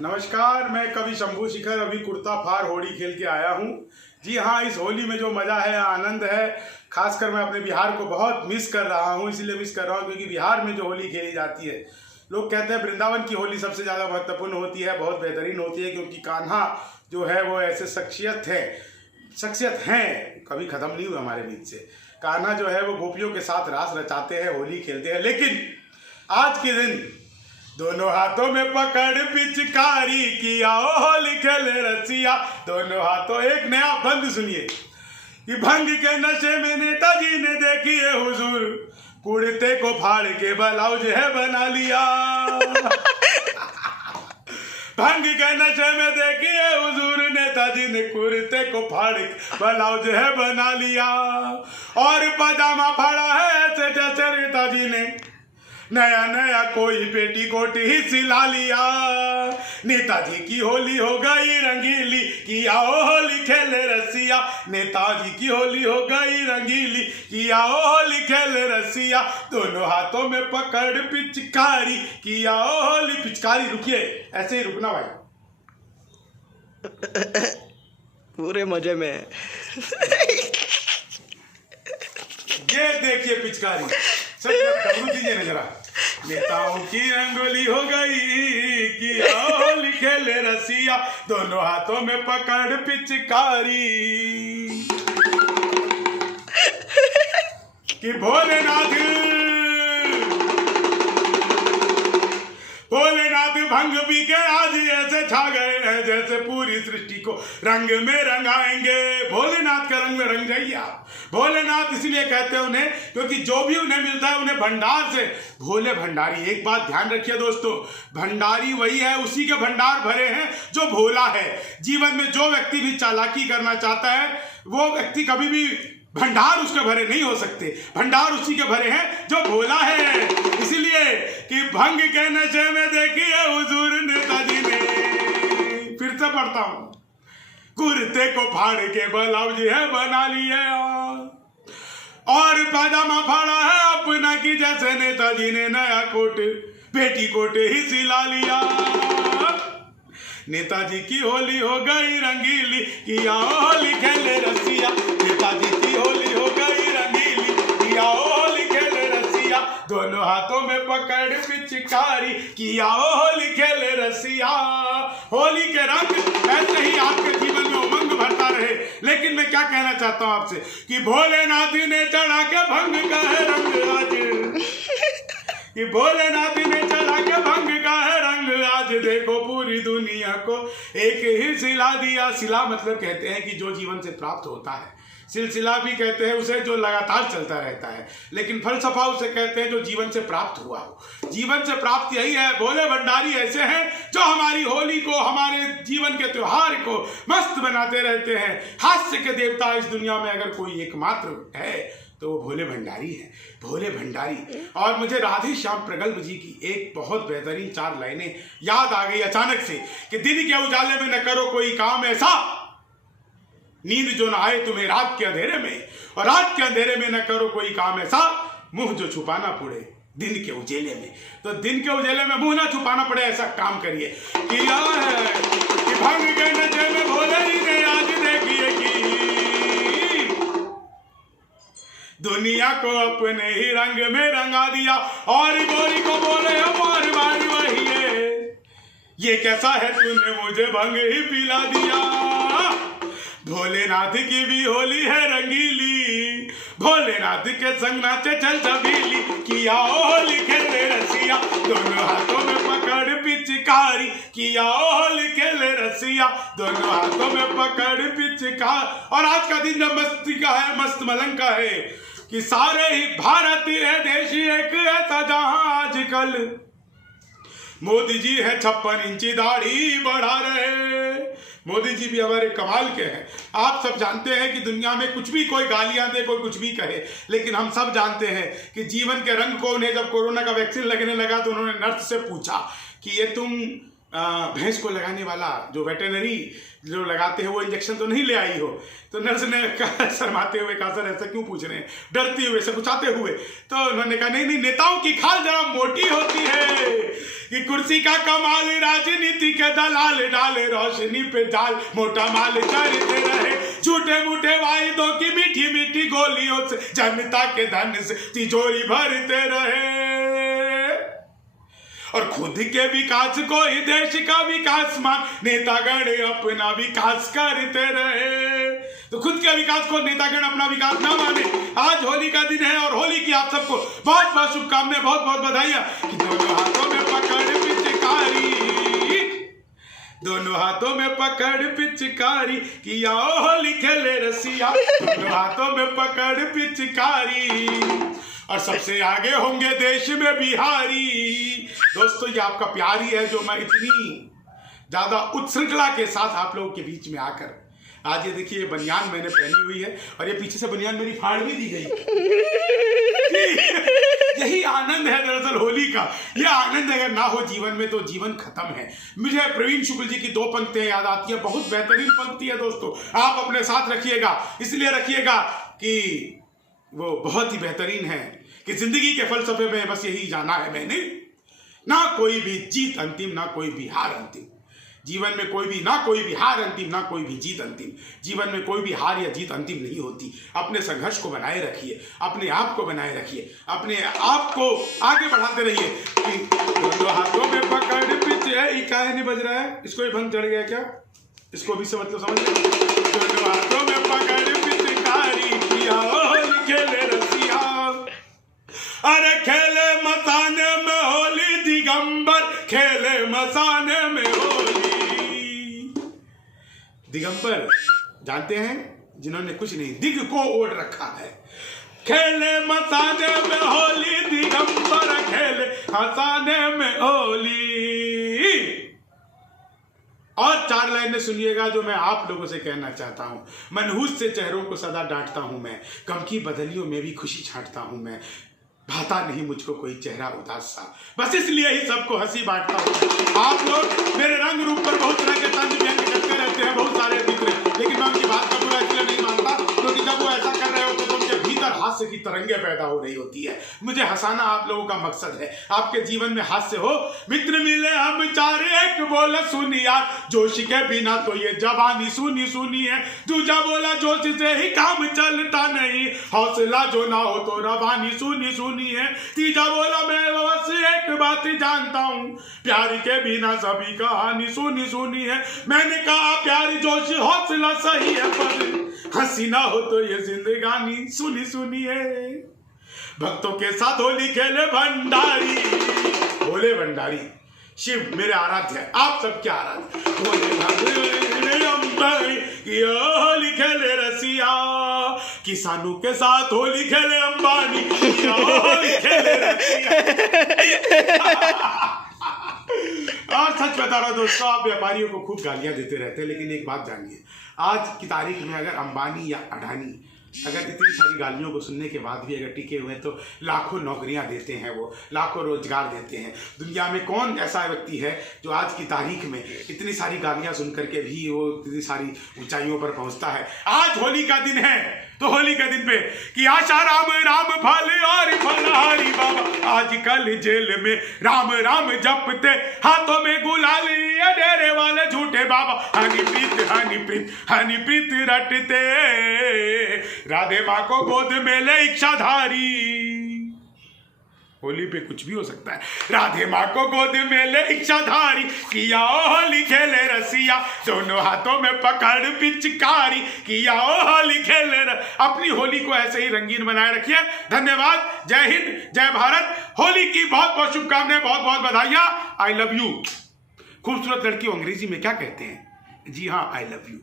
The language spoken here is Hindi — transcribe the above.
नमस्कार, मैं कवि शंभू शिखर अभी कुर्ता फार होली खेल के आया हूँ। जी हाँ, इस होली में जो मज़ा है, आनंद है, खासकर मैं अपने बिहार को बहुत मिस कर रहा हूँ। इसलिए मिस कर रहा हूँ क्योंकि बिहार में जो होली खेली जाती है, लोग कहते हैं वृंदावन की होली सबसे ज़्यादा महत्वपूर्ण होती है, बहुत बेहतरीन होती है, क्योंकि कान्हा जो है वो ऐसे शख्सियत हैं, कभी ख़त्म नहीं हुए हमारे बीच से। कान्हा जो है वो गोपियों के साथ रास रचाते हैं, होली खेलते हैं। लेकिन आज के दिन दोनों हाथों में पकड़ पिचकारी किया होली खेले रसिया। दोनों हाथों, एक नया बंद सुनिए कि भंग के नशे में नेताजी ने देखिए हुजूर, कुर्ते को फाड़ के ब्लाउज है बना लिया। भंग के नशे में देखिए हुजूर, नेताजी ने कुर्ते को फाड़ के ब्लाउज है बना लिया। और पजामा फाड़ा है ऐसे जैसे नेताजी ने नया नया कोई पेटीकोट ही सिला लिया। नेताजी की होली हो गई रंगीली, किया होली खेले रसिया। नेताजी की होली हो गई रंगीली, किया होली खेले रसिया। दोनों हाथों में पकड़ पिचकारी, किया होली। पिचकारी रुकिए, ऐसे ही रुकना भाई। पूरे मजे में। ये देखिए पिचकारी, डबरू दीजिए ना जरा। नेताओं की रंगोली हो गई कि होली खेले रसिया। दोनों हाथों में पकड़ पिचकारी कि भोलेनाथ भंग पी के आज ऐसे छा गए हैं जैसे पूरी सृष्टि को रंग में रंगाएंगे। भोलेनाथ का रंग में रंग जाइए आप। भोलेनाथ इसलिए कहते हैं उन्हें क्योंकि जो भी उन्हें मिलता है उन्हें भंडार से, भोले भंडारी। एक बात ध्यान रखिए दोस्तों, भंडारी वही है, उसी के भंडार भरे हैं जो भोला है। जीवन में जो व्यक्ति भी चालाकी करना चाहता है वो व्यक्ति कभी भी भंडार उसके भरे नहीं हो सकते। भंडार उसी के भरे हैं जो भोला है। इसलिए कि भंग के नशे में देखिए हुजूर, नेताजी ने, फिर से पढ़ता हूं, कुर्ते को फाड़ के ब्लाउज है बना लिया और पजामा फाड़ा है अपना की जैसे नेताजी ने नया कोट पेटीकोट ही सिला लिया। नेताजी की होली हो गई रंगीली, किया होली खेले रसिया। नेताजी की होली हो गई रंगीली, किया होली खेले रसिया। दोनों हाथों में पकड़ पिचकारी, किया होली खेले रसिया। होली के रंग ऐसे ही आपके जीवन में उमंग भरता रहे। लेकिन मैं क्या कहना चाहता हूं आपसे कि भोलेनाथ ने चढ़ा के भंग का है रंग आज, कि भोलेनाथ ने चढ़ा के भंग का है रंग आज। देखो पूरी दुनिया को एक ही सिला दिया। सिला मतलब कहते हैं कि जो जीवन से प्राप्त होता है, सिलसिला भी कहते हैं उसे जो लगातार चलता रहता है, लेकिन फलसफा उसे कहते हैं जो जीवन से प्राप्त हुआ हो। जीवन से प्राप्त यही है। भोले भंडारी ऐसे हैं जो हमारी होली को, हमारे जीवन के त्योहार को मस्त बनाते रहते हैं। हास्य के देवता इस दुनिया में अगर कोई एकमात्र है तो वो भोले भंडारी है, भोले भंडारी। और मुझे राधे श्याम प्रगल्भ जी की एक बहुत बेहतरीन 4 लाइनें याद आ गई अचानक से कि दिन के उजाले में न करो कोई काम ऐसा, नींद जो न आए तुम्हें रात के अंधेरे में, और रात के अंधेरे में न करो कोई काम ऐसा, मुंह जो छुपाना पड़े दिन के उजेले में। तो दिन के उजेले में मुंह ना छुपाना पड़े, ऐसा काम करिए। किया है कि भंग के नशे में भोले ही ने आज देखिए कि दुनिया को अपने ही रंग में रंगा दिया। और गोरी को बोले हमारी बारी वही है, ये कैसा है तूने मुझे भंग ही पिला दिया। भोलेनाथ की भी होली है रंगीली, भोलेनाथ के संग नाचे चल छबीली, किया होली खेले रसिया। दोनों हाथों में पकड़ पिचकारी, किया होली खेले रसिया। दोनों हाथों में पकड़ पिचकार। और आज का दिन जब मस्ती का है, मस्त मलंग का है कि सारे ही भारत है देश एक ऐसा जहां आजकल मोदी जी है 56 इंची दाढ़ी बढ़ा रहे। मोदी जी भी हमारे कमाल के हैं। आप सब जानते हैं कि दुनिया में कुछ भी कोई गालियां दे, कोई कुछ भी कहे, लेकिन हम सब जानते हैं कि जीवन के रंग को, उन्हें जब कोरोना का वैक्सीन लगने लगा तो उन्होंने नर्स से पूछा कि ये तुम भैंस को लगाने वाला जो वेटरनरी जो लगाते हैं वो इंजेक्शन तो नहीं ले आई हो। तो नर्स ने शर्माते हुए कहा, सर ऐसा क्यों पूछ रहे हैं, डरते हुए सकुचाते हुए। तो उन्होंने कहा, नहीं नहीं, नेताओं की खाल जरा मोटी होती है कि कुर्सी का कमाल राजनीति के दलाल डाले रोशनी पे जाल, मोटा माल करते रहे झूठे मूठे वायदों की मीठी मीठी गोलियों से, जनता के धन से तिजोरी भरते रहे और खुद के विकास को ही देश का विकास मान नेतागण अपना विकास करते रहे। तो खुद के विकास को नेतागण अपना विकास ना माने। आज होली का दिन है और होली की आप सबको बहुत बहुत शुभकामनाएं, बहुत बहुत बधाइयां कि दोनों हाथों में पकड़ पिचकारी, दोनों हाथों में पकड़ पिचकारी कि आओ होली खेले रसिया, दोनों हाथों में पकड़ पिचकारी और सबसे आगे होंगे देश में बिहारी। दोस्तों, ये आपका प्यार ही है जो मैं इतनी ज्यादा उत्श्रृंखला के साथ आप लोगों के बीच में आकर, आज ये देखिए ये बनियान मैंने पहनी हुई है और ये पीछे से बनियान मेरी फाड़ भी दी गई। यही आनंद है दरअसल होली का। यह आनंद अगर ना हो जीवन में तो जीवन खत्म है। मुझे प्रवीण शुक्ल जी की 2 पंक्तियां याद आती है, बहुत बेहतरीन पंक्ति है दोस्तों, आप अपने साथ रखिएगा। इसलिए रखिएगा कि वो बहुत ही बेहतरीन है कि जिंदगी के फलसफे में बस यही जाना है मैंने, ना कोई भी जीत अंतिम, ना कोई भी हार अंतिम। जीवन में कोई भी, ना कोई भी हार अंतिम, ना कोई भी जीत अंतिम। जीवन में कोई भी हार या जीत अंतिम नहीं होती। अपने संघर्ष को बनाए रखिए, अपने आप को बनाए रखिए, अपने आप को आगे बढ़ाते रहिए। दोनों हाथों में पकड़ काहे नहीं बज रहा है, इसको ही भंग चढ़ गया क्या, इसको भी से मतलब समझ लीजिए। दोनों हाथों में पकड़ पिचकारी किया खेले रसिया, अरे खेले मसाने में होली दिगंबर, खेले मसाने में होली। दिगंबर जानते हैं, जिन्होंने कुछ नहीं दिग को ओढ़ रखा है। खेले मसाने में होली दिगंबर, खेले मसाने में होली। और 4 लाइनें सुनिएगा जो मैं आप लोगों से कहना चाहता हूं। मनहूस से चेहरों को सदा डांटता हूं मैं, गम की बदलियों में भी खुशी छांटता हूं मैं, भाता नहीं मुझको कोई चेहरा उदास सा, बस इसलिए ही सबको हंसी बांटता हूं। आप लोग मेरे रंग रूप पर बहुत तरह के तंज व्यंग करते रहते हैं, बहुत सारे मित्र, लेकिन मैं उनकी बात का बुरा इसलिए नहीं मानता क्योंकि जब वो ऐसा कर रहे होते तो उनके भीतर हास्य की तरंगे पैदा हो रही होती है। मुझे हंसाना आप लोगों का मकसद है, आपके जीवन में हास्य हो। मित्र मिले हम 4 एक बोला सुनी यार, जोश के बिना तो ये जवानी सुनी सुनी है। दूजा बोला जोश से ही काम चलता नहीं, हौसला जो ना हो तो रवानी सुनी सुनी है। तीजा बोला मैं बस एक बात जानता हूँ, प्यार के बिना सभी कहानी सुनी सुनी है। मैंने कहा प्यार जोश हौसला सही है, पर हंसी ना हो तो ये जिंदगानी सुनी सुनी है। भक्तों के साथ होली खेले भंडारी, भोले भंडारी शिव मेरे आराध्य है, आप सबके आराध्य। होली खेले रसिया, किसानों के साथ होली खेले अंबानी, होली खेले रसिया। और सच बता रहा हूं दोस्तों, आप व्यापारियों को खूब गालियां देते रहते हैं, लेकिन एक बात जानिए, आज की तारीख में अगर अंबानी या अडानी अगर इतनी सारी गालियों को सुनने के बाद भी अगर टिके हुए तो लाखों नौकरियां देते हैं, वो लाखों रोजगार देते हैं। दुनिया में कौन ऐसा व्यक्ति है जो आज की तारीख में इतनी सारी गालियां सुन करके भी वो इतनी सारी ऊंचाइयों पर पहुंचता है। आज होली का दिन है तो होली के दिन पे कि आशा राम राम फल और फलहारी बाबा, आजकल जेल में राम राम जपते, हाथों में गुलाल ये डेरे वाले झूठे बाबा, हनी प्रीत हनी प्रीत हनी प्रीत रटते, राधे माँ को गोद में ले इच्छाधारी। होली पे कुछ भी हो सकता है। राधे माँ को गोद में ले इच्छाधारी, किया होली खेले रसिया, दोनों हाथों में पकड़ पिचकारी, किया होली खेले अपनी होली को ऐसे ही रंगीन बनाए रखिए। धन्यवाद, जय हिंद, जय भारत। होली की बहुत बहुत शुभकामनाएं, बहुत बहुत बधाइयाँ। I love you. खूबसूरत लड़की अंग्रेजी में क्या कहते हैं? जी हाँ, आई लव यू।